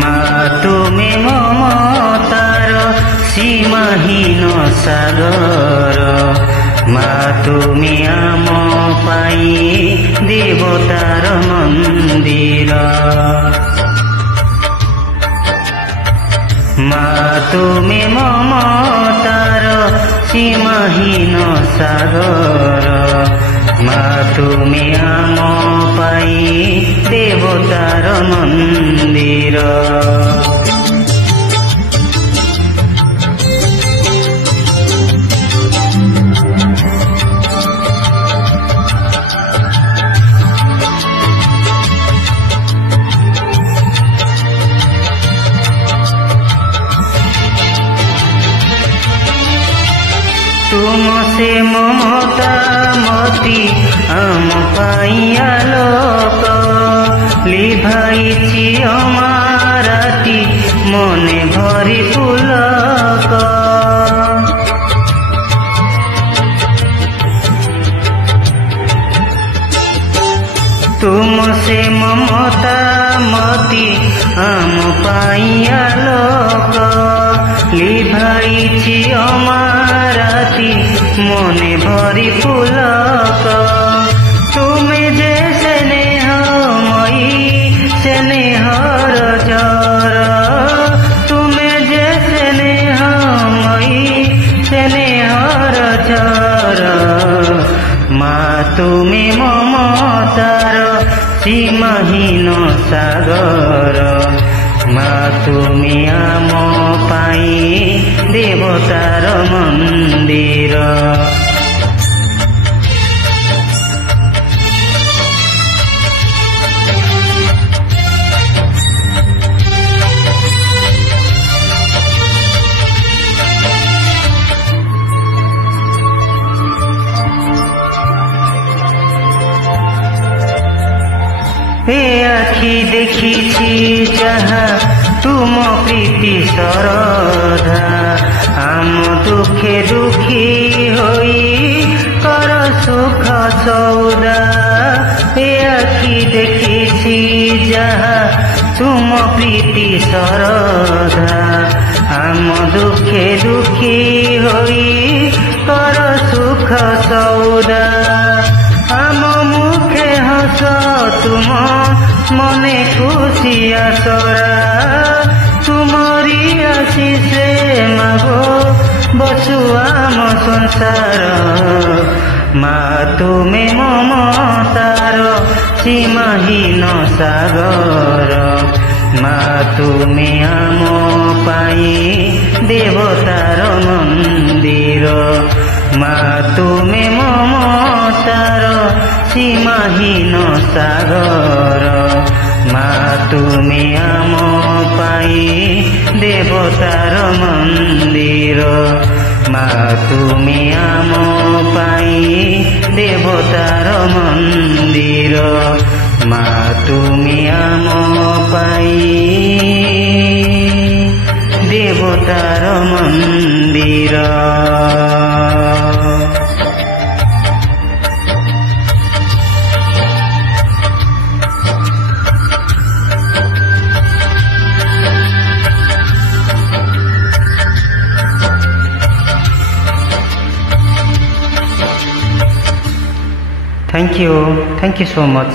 মা তুমি মমতার সীমাহীন সাগর, মা তুমি আম পাই দেবতার মন্দির। মা তুমি মমতার সীমাহীন সাগর, মা তুমি আম পাই দেবতার মন্দির। तुम से ममता मती आम पाइया लोक, लिभाइछि अमाराती मने भरी पुलक। तुम से ममता मती आम पाइया लोक, लिभाइछि अमाराती मने भरी पुलक। तुमे जे स्नेहमयी स्नेहर जर, तुमे जे स्नेहमयी स्नेहर जर। मा तुमे ममतार सीमाहीन सागर, মা তুমি আম পাই দেবতার মন্দির। ए आखि देखिछि जाहा तुम प्रीति श्रद्धा, आम दुखे दुखी होई कर सुख सौदा। ए आखि देखिछि जाहा तुम प्रीति श्रद्धा, आम दुखे दुखी होई कर सुख सौदा। आम मुखे हस तुम मने खुशी आसरा, तुमरी आशीषे मागो बसु आम संसार। मा तुमे ममतार सीमाहीन सागर, मा तुमे आम पाई देवतार मन्दिर। मा तुमे ममतार सीमाहीन सागर, मा तुमे आम पाई देवतार मन्दिर। मा तुमे आम पाई देवतार मन्दिर। मा तुमे आम पाई देवतार मन्दिर। Thank you so much.